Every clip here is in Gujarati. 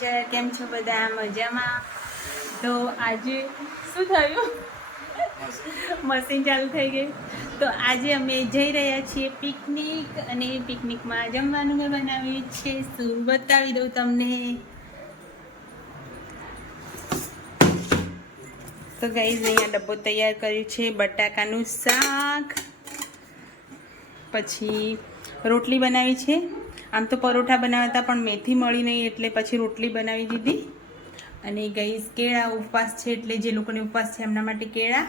જય કેમ છો બધા? મજામાં? તો આજે શું થયું? મશીન ચાલુ થઈ ગઈ. તો આજે અમે જઈ રહ્યા છીએ પિકનિક અને પિકનિકમાં જમવાનું મેં બનાવ્યું છે. શું બતાવી દઉં તમને? તો ગાઈઝ અહીંયા ડબ્બો તૈયાર કર્યું છે બટાકાનું શાક. પછી રોટલી બનાવી છે. આમ તો પરોઠા બનાવતા પણ મેથી મળી નહીં એટલે પછી રોટલી બનાવી દીધી. અને ગાઈઝ કેળા ઉપવાસ છે એટલે જે લોકોને ઉપવાસ છે એમના માટે કેળા.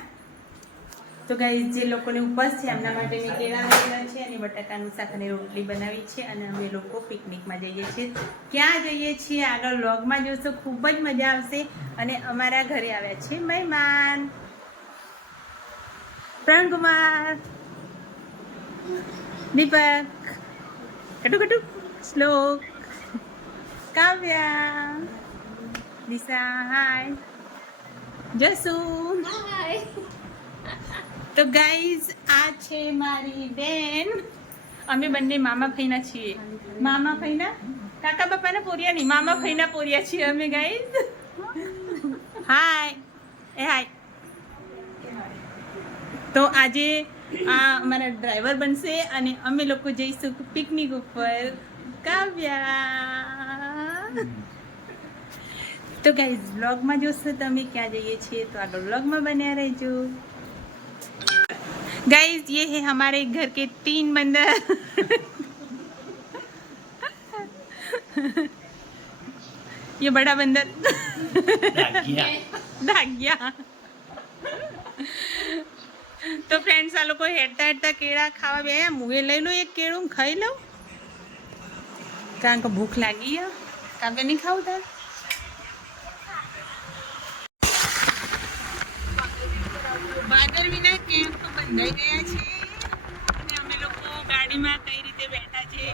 તો ગાઈઝ જે લોકોને ઉપવાસ છે એમના માટે મેં કેળા લીધા છે અને બટાકાનું શાક અને રોટલી બનાવી છે અને અમે લોકો પિકનિકમાં જઈએ છીએ. ક્યાં જઈએ છીએ? આગળ વ્લોગમાં જોશો. ખૂબ જ મજા આવશે. અને અમારા ઘરે આવ્યા છે મહેમાન. પ્રણ કુમાર. દીપક. કટુ કટુ. શ્લોક કાવ્યા દિશા હાય જસુ તો ગાઈઝ આ છે મારી બેન. અમે બંને મામા ફઈના છીએ. મામા ફઈના કાકા બાપાના પોરિયા નહીં મામા ફઈના પોરિયા છીએ અમે ગાઈઝ હાય એ હાય તો આજે આ અમારા ડ્રાઈવર બનશે અને અમે લોકો જઈશું પિકનિક ઉપર. કાવ્યા તો ગાઈઝ વ્લોગમાં જોશો તમે ક્યાં જઈએ છીએ તો આગળ વ્લોગમાં બન્યા રહેજો गाइस ये है हमारे घर के तीन बंदर ये बड़ा बंदर ભાગ ગયા તો ફ્રેન્ડ્સ આ લોકો હેડતા હેડતા કેળા ખાવા બે હું એ લઈ લઉં એક કેળું ખાઈ લઉં કારણ કે ભૂખ લાગી હે? કાવ્ય નહીં ખાવું તાર? બાદર વિના કેમ્પ તો બંધાઈ ગયા છે. અને અમે લોકો ગાડીમાં કઈ રીતે બેઠા છે?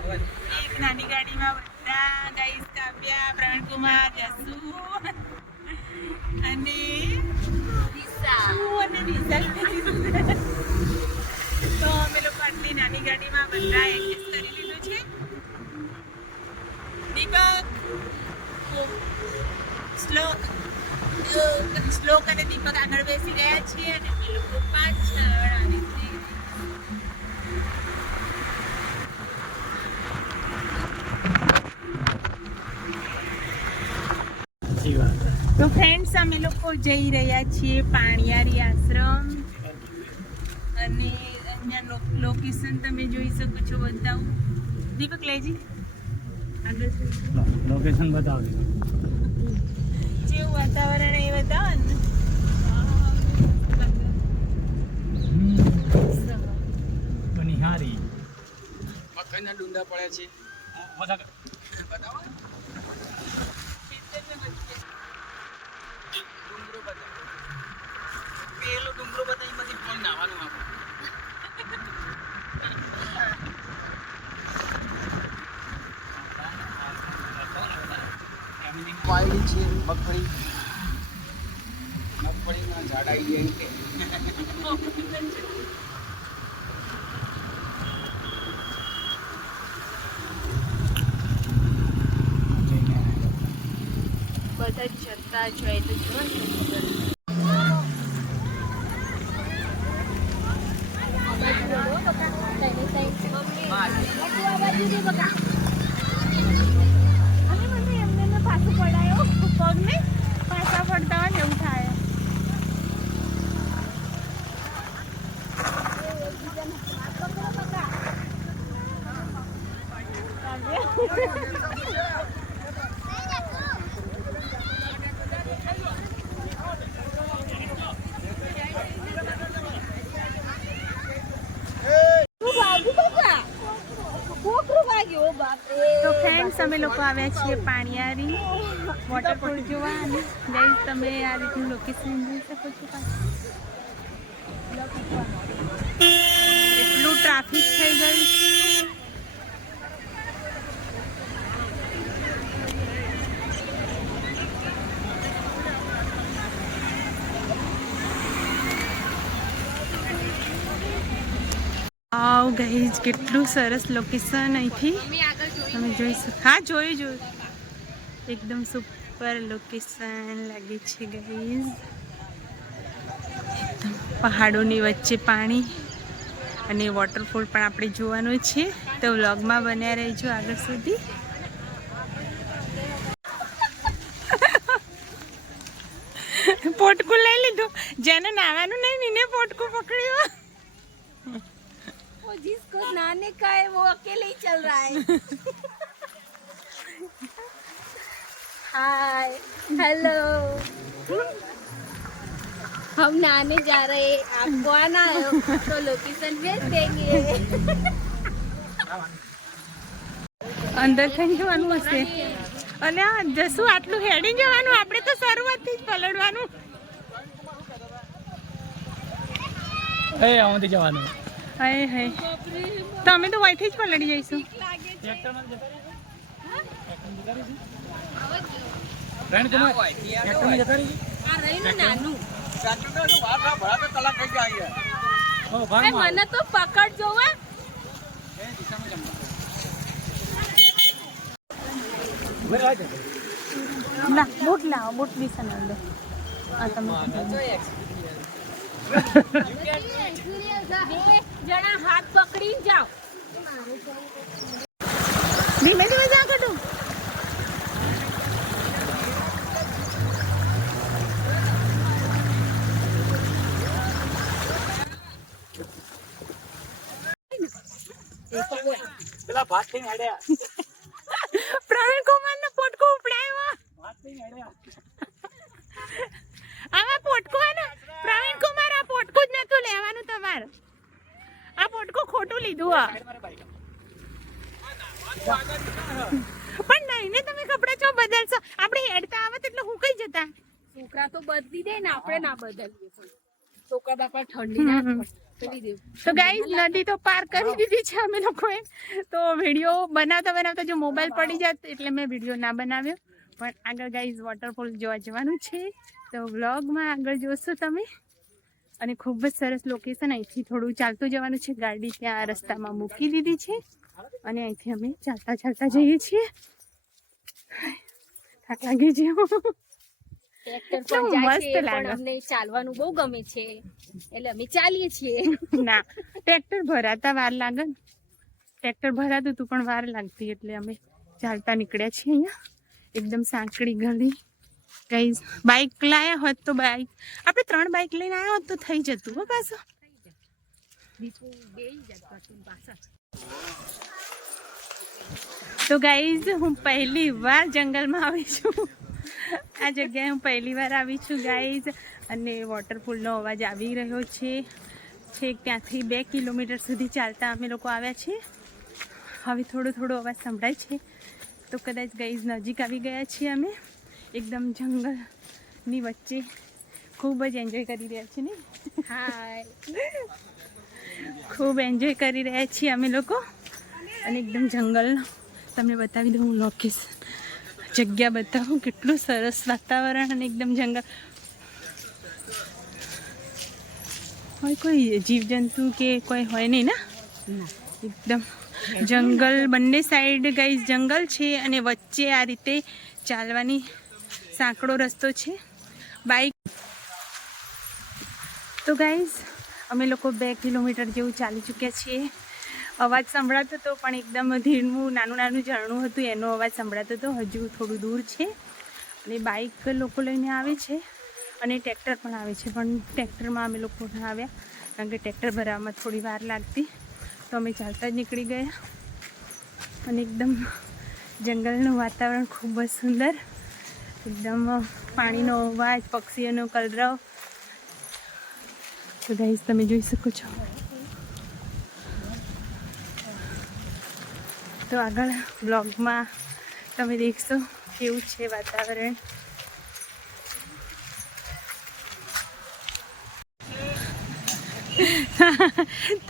એક નાની ગાડીમાં બધા ગાઈસ કાવ્યા પ્રવીણકુમાર જસુ અને તો અમે લોકો આટલી નાની ગાડીમાં બધા એડજસ્ટ કરી લીધું છે દીપક શ્લોક શ્લોક અને દીપક આગળ બેસી ગયા છીએ અને અમે લોકો પાછળ આવી છીએ. તો ફ્રેન્ડ્સ અમે લોકો જઈ રહ્યા છીએ પાણિયારી આશ્રમ. અને અહીંયા લોકેશન તમે જોઈ શકો છો બતાવું. દીપક લેજી. આગળ. લોકેશન બતાવજો. જેવું વાતાવરણ એ બતાવે ને. નિહારી મકાઈના ડુંડા પડ્યા છે. બતાવો ડુંગરો બતાવો પેલો ડુંગરો બતાવી બધી પાણી નાવાનું આપણે. વાયેલી છે મગફળી. મગફળીના ઝાડ આવી જાય બધા જતા જાય તો જો ને. પગને પાછા પડતા હોય ને એવું થાય તો ફ્રેન્ડ્સ અમે લોકો આવ્યા છીએ પાણીયારી. વોટરફોલ જોવા અને ગાઈઝ તમે આ રીતનું લોકેશન જોઈ શકો છો પાછળ. એટલું ટ્રાફિક થઈ ગયું. છે આવ જ કેટલું સરસ લોકેશન અહીંથી. તમે જોઈ શકો હા, જોયું જોયું. એકદમ સુપર લોકેશન લાગે છે, ગઈઝ. એકદમ પહાડોની વચ્ચે પાણી અને વોટરફોલ પણ આપણે જોવાનું છે. તો વ્લોગમાં બન્યા રહેજો આગળ સુધી. પોટકું લઈ લીધું? જેને નાવાનું નહીં ને પોટકું પકડ્યું. वो जिसको नहाने का है वो अकेले ही चल रहा है हाय हेलो हम नहाने जा रहे हैं आपको आना है तो लोकेशन भेज देंगे અંદર થઈ જવાનું હશે અને આ જશું આટલું હેડી જવાનું આપણે તો શરૂઆતથી જ પલળવાનું એ આમાંથી જવાનું હાય હાય. તો અમે તો વહીથી જ પલડી જઈશું. મને તો પકડ જોવા. ના બૂટ લાવો બૂટ બી સમજો આ તમે જણા હાથ પકડી જાઓ. ધીમે ધીમે જા કટુ પેલા ભાત થઈને હેડ્યા પ્રવીણ કુમાર નો પોટકો ઉપડાયો ભાત થઈને હેડ્યા આમાં પોટકો હે ને પ્રવીણ કુમાર આ પોટકો જ નતું લેવાનું તમારે આ પોટકો ખોટું લીધું આ પણ નહીં ને તમે કપડા ચો બદલશો. આપણે હેડતા આવત એટલે હું કઈ જતા? છોકરા તો બદલી દે ને આપણે ના બદલીએ. છોકરા બાપા ઠંડી ના તો ગાઈઝ નદી તો પાર કરી દીધી છે અમે લોકોએ. તો વીડિયો બનાવતા બનાવતા જો મોબાઈલ પડી જાત એટલે મેં વીડિયો ના બનાવ્યો. પણ આગળ ગાઈઝ વોટરફોલ જોવા જવાનું છે. તો વ્લોગમાં આગળ જોશો તમે. અને ખૂબ જ સરસ લોકેશન અહીંથી થોડું ચાલતું જવાનું છે. ગાડી ત્યાં રસ્તામાં મૂકી દીધી છે અને અહીંથી અમે ચાલતા ચાલતા જઈએ છીએ. થાક લાગી છે. ચાલવાનું બહુ ગમે છે. એટલે અમે ચાલીએ છીએ. ના ટ્રેક્ટર ભરાતા વાર લાગે. ટ્રેક્ટર ભરાતું હતું પણ વાર લાગતી એટલે અમે ચાલતા નીકળ્યા છીએ અહીંયા. એકદમ સાંકડી ગલી. કઈ બાઇક લાયા હોત તો બાઇક આપણે ત્રણ બાઇક લઈને આવ્યા હોત તો થઈ જતું હો પાછું. તો ગાઈઝ હું પહેલી વાર જંગલમાં આવી છું. આ જગ્યાએ હું પહેલી વાર આવી છું ગાઈઝ અને વોટરફોલનો અવાજ આવી રહ્યો છે. છેક ત્યાંથી બે કિલોમીટર સુધી ચાલતા અમે લોકો આવ્યા છીએ. હવે થોડો થોડો અવાજ સંભળાય છે. તો કદાચ ગાઈઝ નજીક આવી ગયા છીએ અમે. એકદમ જંગલની વચ્ચે ખૂબ જ એન્જોય કરી રહ્યા છીએ ને? હાય ખૂબ એન્જોય કરી રહ્યા છીએ અમે લોકો. અને એકદમ જંગલ. તમને બતાવી દઉં હું લોકેશન જગ્યા બતાવું કેટલું સરસ વાતાવરણ અને એકદમ જંગલ. હોય કોઈ જીવજંતુ કે કોઈ હોય નહીં ના? એકદમ જંગલ. બંને સાઈડ ગાઈઝ જંગલ છે અને વચ્ચે આ રીતે ચાલવાની સાંકડો રસ્તો છે. બાઈક તો ગાઈઝ અમે લોકો બે કિલોમીટર જેવું ચાલી ચૂક્યા છીએ. અવાજ સંભળાતો હતો પણ એકદમ ધીરનું, નાનું નાનું ઝરણું હતું, એનો અવાજ સંભળાતો હતો હજુ થોડું દૂર છે. અને બાઇક લોકો લઈને આવે છે, અને ટ્રેક્ટર પણ આવે છે. પણ ટ્રેક્ટરમાં અમે લોકો આવ્યા, કારણ કે ટ્રેક્ટર ભરાવામાં થોડી વાર લાગતી. તો અમે ચાલતા જ નીકળી ગયા. અને એકદમ જંગલનું વાતાવરણ ખૂબ જ સુંદર. એકદમ પાણીનો અવાજ, પક્ષીઓનો કલરવ. તો ગાઈઝ તમે જોઈ શકો છો. તો આગળ બ્લોગમાં તમે દેખશો કેવું છે વાતાવરણ.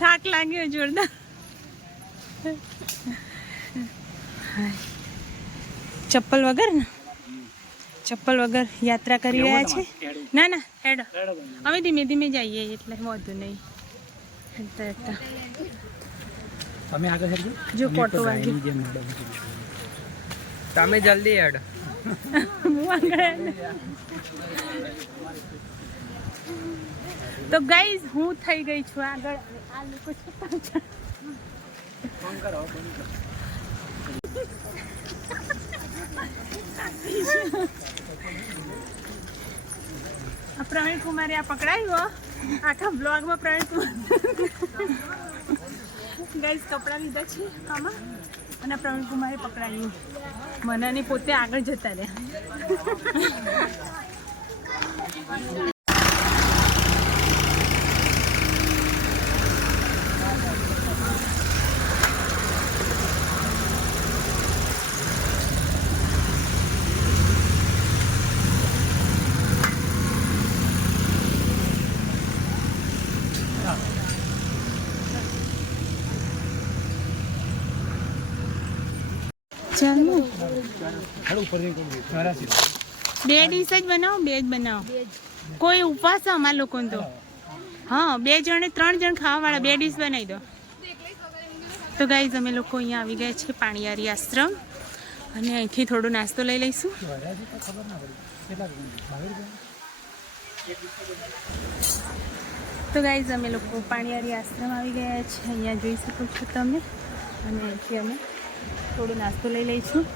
થાક લાગ્યો જોરદાર. ચપ્પલ વગર ને? ચપ્પલ વગર યાત્રા કરી રહ્યા છે ના ના હેડો હેડો તમે. અમે ધીમે ધીમે જઈએ એટલે વાંધો નહીં હેડતા હેડતા તમે આગળ હેડજો જો અમે કોટો તો વાગ્યો. ગાયની જેમ હેડો મૂકી દીધું. તમે જલ્દી હેડ હું આગળ હેડ. તો ગાઈઝ હું થઈ ગઈ છું આગળ અને આ લોકો છે પાછળ આ પ્રવીણ કુમારે આ પકડાયો આખા બ્લોગમાં પ્રવીણ કુમાર. ગાઈઝ કપડાં લીધા છે આમાં. અને પ્રવીણ કુમારે પકડાયું. મને પોતે આગળ જતા રહ્યા. બી. ડીશ જ બનાવો, બે જ બનાવો. કોઈ ઉપવાસ અમારા લોકોને તો. હા, બે જણે, ત્રણ જણ ખાવાવાળા બે ડીશ બનાવી દો. તો ગાઈઝ અમે લોકો અહીંયા આવી ગયા છે પાણીયારી આશ્રમ. અને અહીંથી થોડો નાસ્તો લઈ લઈશું? તો ગાઈઝ અમે લોકો પાણીયારી આશ્રમ આવી ગયા છે અહીંયા જોઈ શકો છો તમે. અને અહીંથી અમે થોડો નાસ્તો લઈ લઈશું.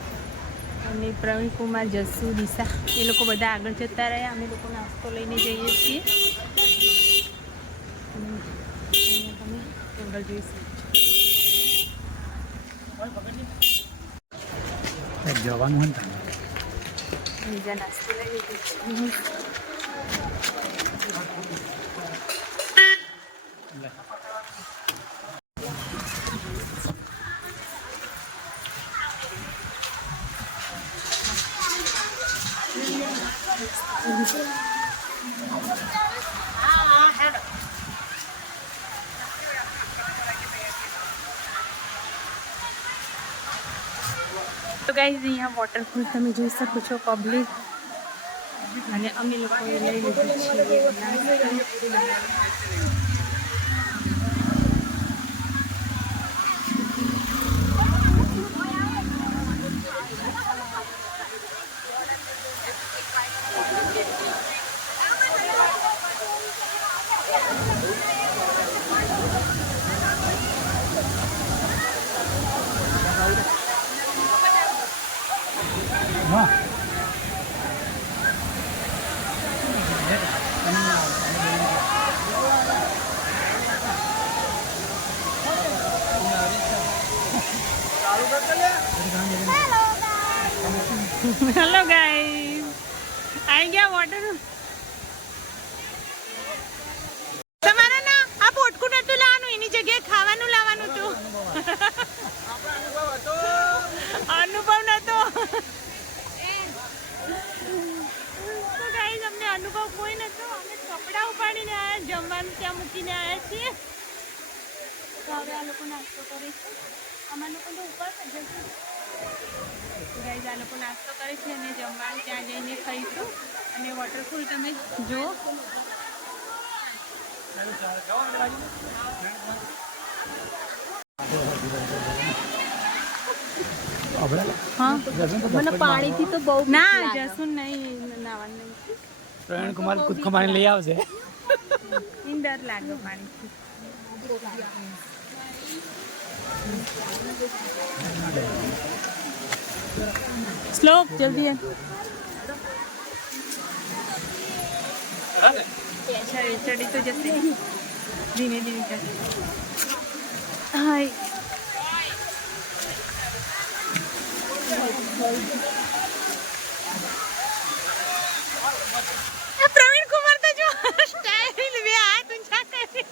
અને પ્રવીણ કુમાર જસુ દિશા એ લોકો બધા આગળ જતા રહ્યા. અમે લોકો નાસ્તો લઈને જઈએ છીએ. તમે જંગલ જોઈ શકો જવાનું બીજા નાસ્તો લઈ લીધો ગાઈઝ અહીંયા વોટરફોલ તમે જોઈ શકો છો પબ્લિક અને અમે લોકો લઈ લીધું છે નાસ્તો. હા. હેલો ગાઈઝ આવી ગયા વોટર તમારે ના આ પોટકું નતું લાવવાનું એની જગ્યાએ ખાવાનું લાવવાનું હતું અનુભવ નતો તો ગાઈઝ અમને અનુભવ કોઈ નતો અમે કપડાં ઉપાડીને આવ્યા જમવાનું ત્યાં મૂકીને આવ્યા છીએ. તો હવે આ લોકો નાસ્તો કરે છે અમારા લોકો તો ઉપર જ જશે આ લોકો નાસ્તો કરે છે અને જમવાનું ત્યાં જઈને ખાઈશું. અને વોટરફોલ તમે જો પાણીથી તો બહુ ના. જશું નહીં નાવાનું નહીં. પ્રવીણ કુમાર કુદ મારીને લઈ આવશે ડર લાગે પાણી. શ્લોક જલ્દી ચડી તો જશે. ધીમે ધીમે ચડી. હાય આ પ્રવીણ કુમાર તો જો સ્ટાઇલ બે હાથ ઊંચા કરે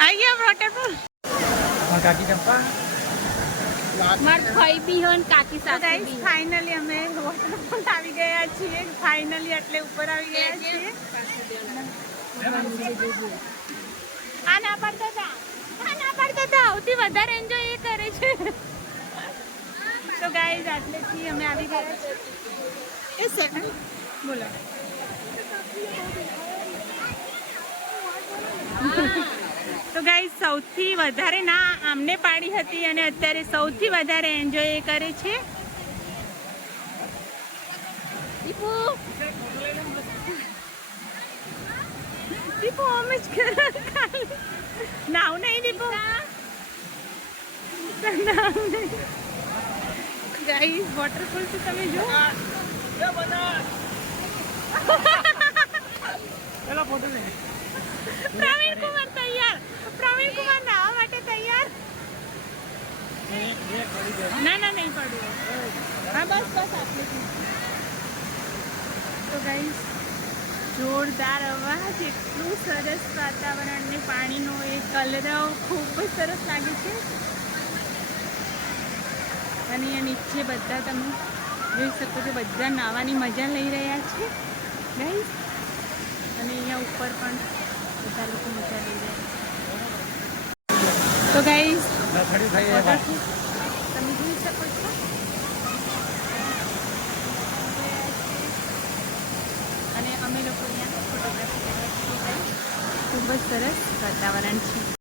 આવી ગયા વોટરફોલ હા, કાકી ચંપા માર ભાઈ બી હોય ને કાકી સાથે ગાઈસ ફાઇનલી અમે વોટરફોલ આવી ગયા છીએ. ફાઇનલી એટલે ઉપર આવી ગયા છીએ. આ ના તો. હતા આ ના પાડતા હતા સૌથી વધારે એન્જોય એ કરે છે. તો ગાઈઝ આટલેથી અમે આવી ગયા છીએ. એ સેકન્ડ બોલો. તો ગાઈઝ સૌથી વધારે ના આમને પાડી હતી અને અત્યારે સૌથી વધારે એન્જોય કરે છે. દીપુ! આમ જ. નાવ નહીં દીપુ. નાવ નહીં વોટરફોલ તો તમે જો પેલા ફોટો લે પ્રવીણ કુમાર પ્રવીણ કુમાર નાવા માટે તૈયાર? ના ના નહીં પડ્યું હા બસ બસ આટલું તો ગાઈસ જોરદાર અવાજ એટલું સરસ વાતાવરણ ને પાણીનો એ કલરવ ખૂબ જ સરસ લાગે છે. અને નીચે બધા તમે જોઈ શકો છો બધા નાવાની મજા લઈ રહ્યા છે. ગાઈસ અને અહીંયા ઉપર પણ બધા લોકો મજા લઈ રહ્યા છે. તો જાય તમે જોઈ શકો છો. અને અમે લોકો અહીંયા ફોટોગ્રાફી કરવા ખૂબ જ સરસ વાતાવરણ છે.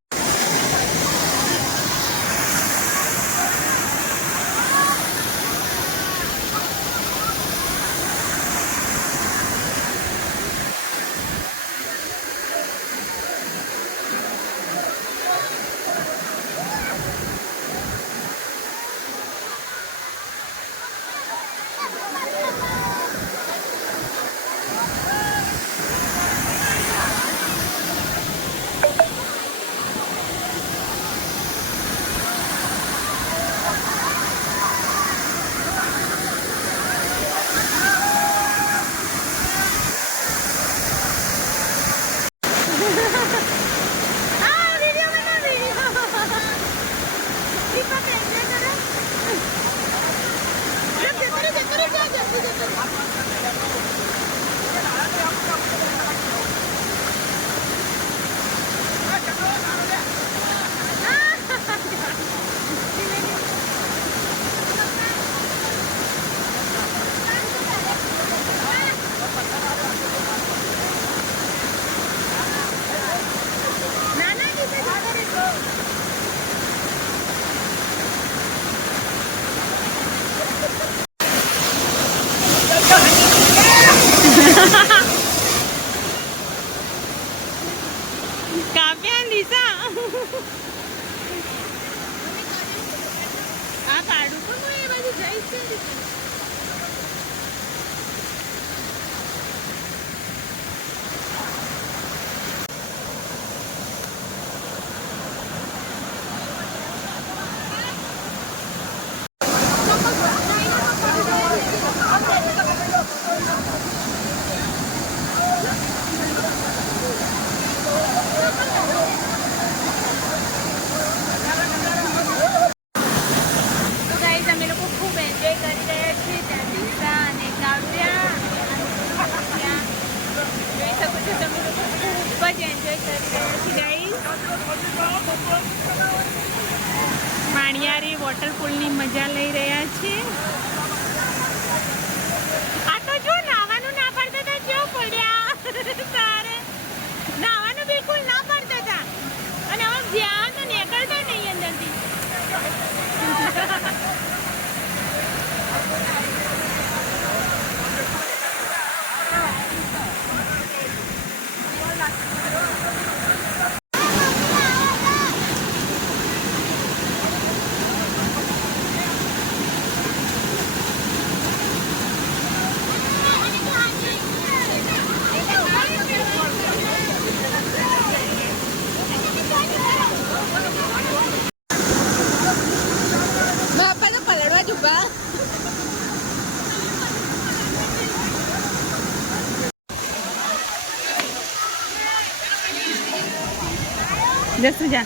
જસુ જા.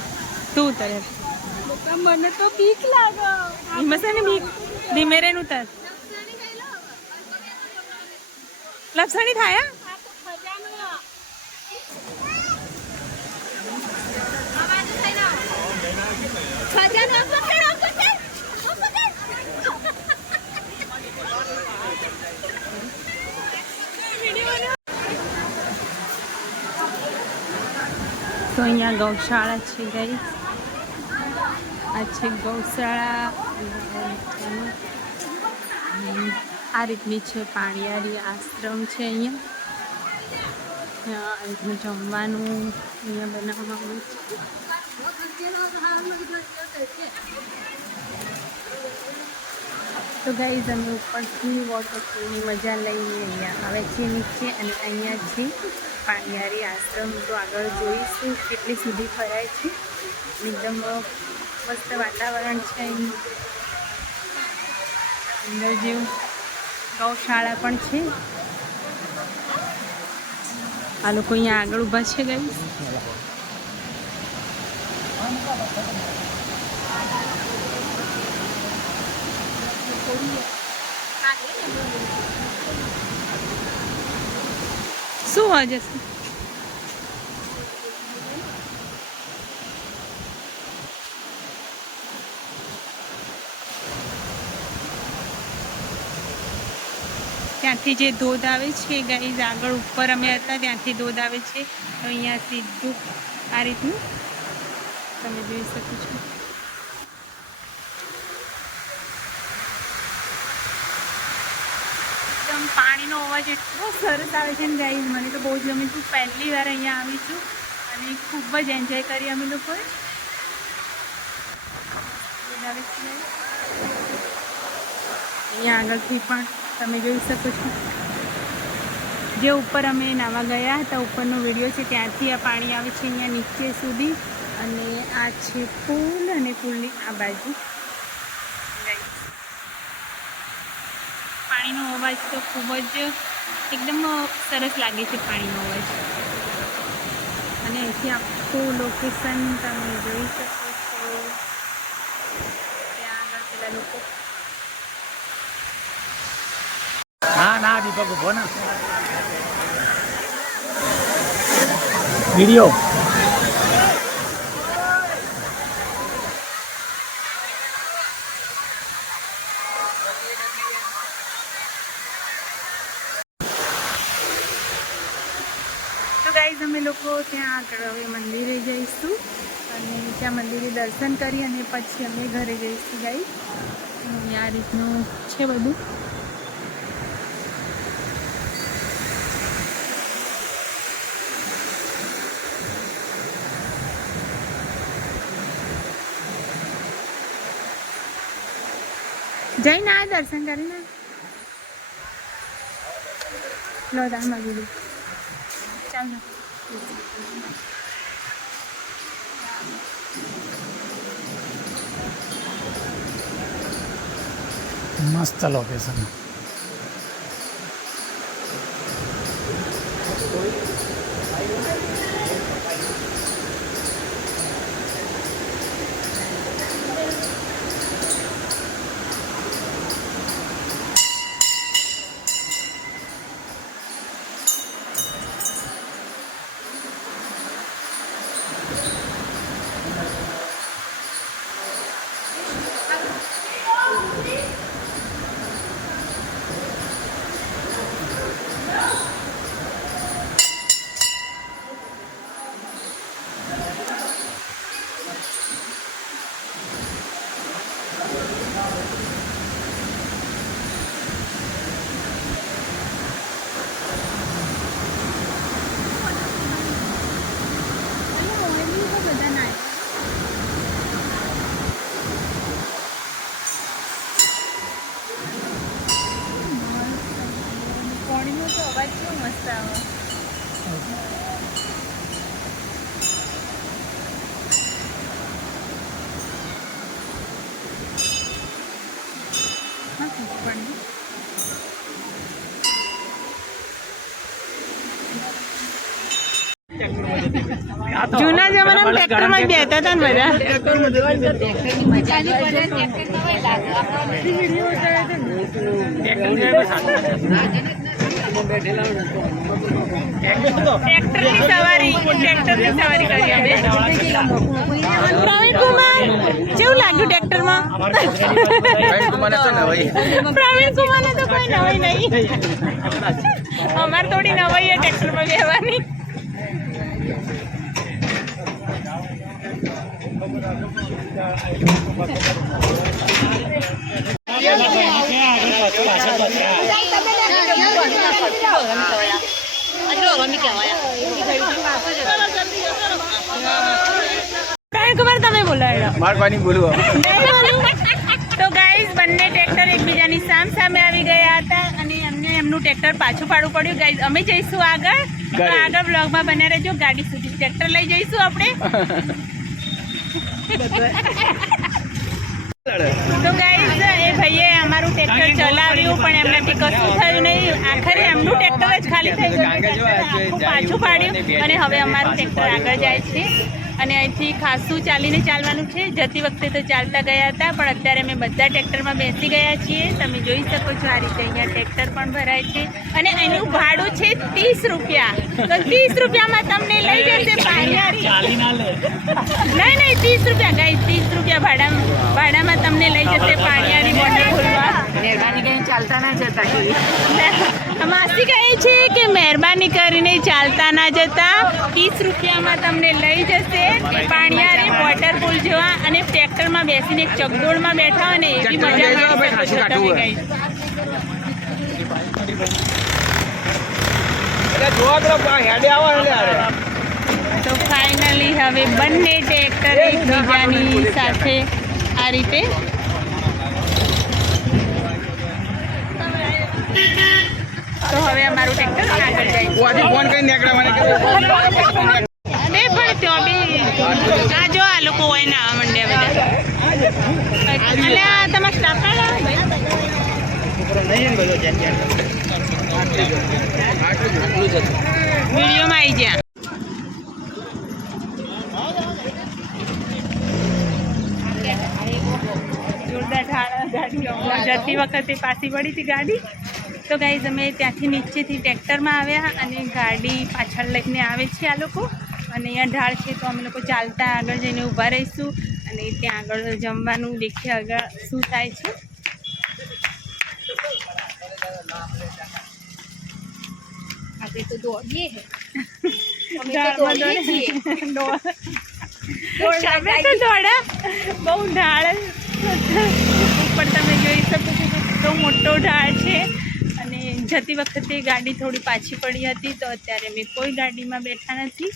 તું ઉતરે મને તો બીક લાગે. ને બી ધીમે રેન ઉતર. લપસણી થાય? ખજાનો પકડ આમ પકડ આમ પકડ તો અહીંયા ગૌશાળા છે ગઈ. આ છે ગૌશાળા. આ રીતની છે પાણીયારી આશ્રમ છે અહીંયા. જમવાનું અહીંયા બનાવવામાં આવ્યું છે. તો ગાઈઝ, અમે ઉપરથી વોટરફોલની મજા લઈને અહીંયા આવે છે નીચે અને અહીંયા છે પાણીયારી આશ્રમ તો આગળ જોઈશું, કેટલી સુધી ફરાય છે. એકદમ મસ્ત વાતાવરણ છે અંદર જેવું ગૌશાળા પણ છે. આ લોકો અહીંયા આગળ ઊભા છે ગાઈઝ શું હોય છે? ત્યાંથી જે ધોધ આવે છે ગાઈઝ આગળ ઉપર અમે હતા, ત્યાંથી ધોધ આવે છે. અહીંયા સીધું આ રીતનું તમે જોઈ શકો છો. પાણીનો અવાજ એટલો સરસ આવે છે ને ગાઈઝ, મને તો બહુ જ ગમે. છું પહેલી વાર અહીંયા આવી છું અને ખૂબ જ એન્જોય કરી અમે લોકોએ. અહીંયા આગળથી પણ તમે જોઈ શકો છો. જે ઉપર અમે નાવા ગયા હતા, ઉપરનો વીડિયો છે, ત્યાંથી આ પાણી આવે છે અહીંયા નીચે સુધી. અને આ છે પુલ અને પુલની આ બાજુ Guys. પાણીનો અવાજ તો ખૂબ જ એકદમ સરસ લાગે છે પાણીનો અવાજ. અને અહીંથી આખું લોકેશન તમે જોઈ શકો છો. ત્યાં આગળ પેલા લોકો. ના ના, દીપક, ઊભો ના. વીડિયો તો લોકો ત્યાં આગળ હવે મંદિરે જઈશું અને ત્યાં મંદિરે દર્શન કરી અને પછી અમે ઘરે જઈશું ગાઈ. આ રીતનું છે બધું. જઈને આ દર્શન કરીને. લો માગી ચાલો મસ્ત લોકેશન પાણી. જૂના જમાનામાં ટ્રેક્ટરમાં જ બેઠા હતા ને બધા. ટ્રેક્ટરની સવારી કરી અમે. લાગ્યું ટ્રેક્ટરમાં? અમારે થોડી નવાઈ છે ટ્રેક્ટરમાં પ્રવીણ કુમાર તમે બોલાવ્યો મારે કોઈ નહીં બોલવું તો ગાઈઝ બંને ટ્રેક્ટર એકબીજાની સામ સામે આવી ગયા હતા અને અમને એમનું ટ્રેક્ટર પાછું પાડવું પડ્યું. ગાઈઝ અમે જઈશું આગળ. તો આગળ બ્લોગમાં બને રહેજો. ગાડી સુધી ટ્રેક્ટર લઈ જઈશું આપણે તો ગાઈઝ એ ભાઈએ અમારું ટ્રેક્ટર ચલાવ્યું પણ એમનાથી કશું થયું નહીં. આખરે એમનું ટ્રેક્ટર જ ખાલી થઈ ગયું. પાછું પાડ્યું અને હવે અમારું ટ્રેક્ટર આગળ જાય છે. અને અહીંથી ખાસું ચાલીને ચાલવાનું છે. જતી વખતે તો ચાલતા ગયા હતા પણ અત્યારે અમે બધા ટ્રેક્ટરમાં બેસી ગયા છીએ. તમે જોઈ શકો છો આ રીતે અહીંયા ટ્રેક્ટર પણ ભરાય છે. અને એનું ભાડું છે ત્રીસ રૂપિયા. તો ત્રીસ રૂપિયામાં તમને લઈ જશે પાણીયારી નહીં નહીં ત્રીસ રૂપિયા ગાઈ ત્રીસ રૂપિયા ભાડા ભાડામાં તમને લઈ જશે પાણીયારી બોટલ ખોલવા માસી કહે છે કે મહેરબાની કરીને ચાલતા ના જતા. ત્રીસ રૂપિયામાં તમને લઈ જશે. પાણીયારી વોટરપૂલ જેવા અને ટ્રેક્ટરમાં બેસીને ચકડોળમાં બેઠા અને એવી મજા માણી. તો ફાઇનલી હવે બંને ટ્રેક્ટર એકબીજાની સાથે આ રીતે તો હવે અમારું ટ્રેક્ટર આગળ જાય. ફોન કરીને નીકળ્યા મને અરે પણ ત્યાં બી આ જો આ લોકો હોય ને આ મંડ્યા બધા. એટલે આ તમારા સ્ટાફ વિડીયોમાં આવી ગયા. જતી વખતે પાછી પડી હતી ગાડી. તો ગાઈઝ અમે ત્યાંથી નીચેથી ટ્રેક્ટરમાં આવ્યા અને ગાડી પાછળ લઈને આવે છે આ લોકો. અને અહીંયા ઢાળ છે તો અમે લોકો ચાલતા આગળ જઈને ઊભા રહીશું અને ત્યાં આગળ જમવાનું દેખીએ આગળ શું થાય છે. આપણે તો દોડીએ અમે તો દોડા. બહુ ઢાળ. ઉપર તમે જોઈ શકો છો કે કેટલો મોટો ઢાળ છે. અને જતી વખતે ગાડી થોડી પાછી પડી હતી તો અત્યારે અમે કોઈ ગાડીમાં બેઠા નથી.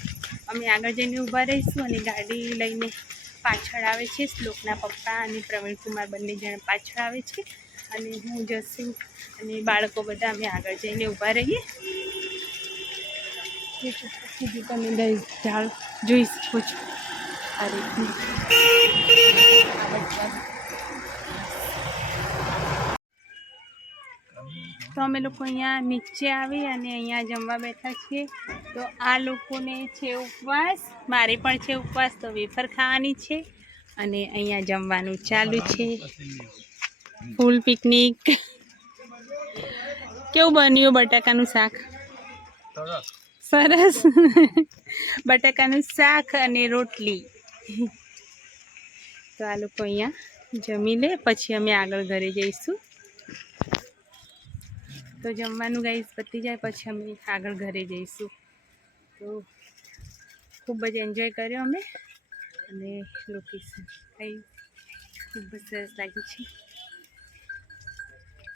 અમે આગળ જઈને ઊભા રહીશું અને ગાડી લઈને પાછળ આવે છે શ્લોકના પપ્પા અને પ્રવીણકુમાર બંને જણ પાછળ આવે છે. અને હું જશું અને બાળકો બધા અમે આગળ જઈને ઊભા રહીએ. તમે ગાઈઝ ઢાળ જોઈ શકો છો. આ તો અમે લોકો અહીંયા નીચે આવી અને અહીંયા જમવા બેઠા છીએ. તો આ લોકોને છે ઉપવાસ મારે પણ છે ઉપવાસ તો વેફર ખાવાની છે અને અહીંયા જમવાનું ચાલુ છે. Full picnic. કેવું બન્યું બટાકાનું શાક? સરસ. બટાકાનું શાક અને રોટલી. તો આ લોકો અહીંયા જમી લે પછી અમે આગળ ઘરે જઈશું. તો જમવાનું ગાઈસ પતી જાય, પછી અમે આગળ ઘરે જઈશું. તો ખૂબ જ એન્જોય કર્યો અમે. અને લોકેશન કંઈ ખૂબ જ સરસ લાગ્યું છે.